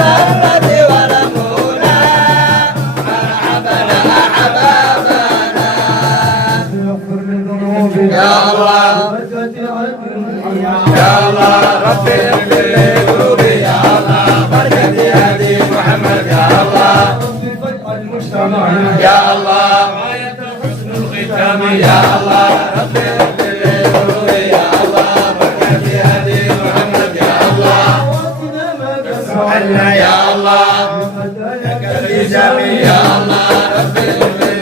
المسرة والمنى مرحبا أحبابنا يا الله يا الله ربي اغفر لقلوبي يا الله بركة هدي محمد يا الله يا الله غاية حسن الختام يا الله ربي اغفر لقلوبي يا الله بركة هدي محمد يا الله يا الله لك الإجابة يا الله ربي اغفر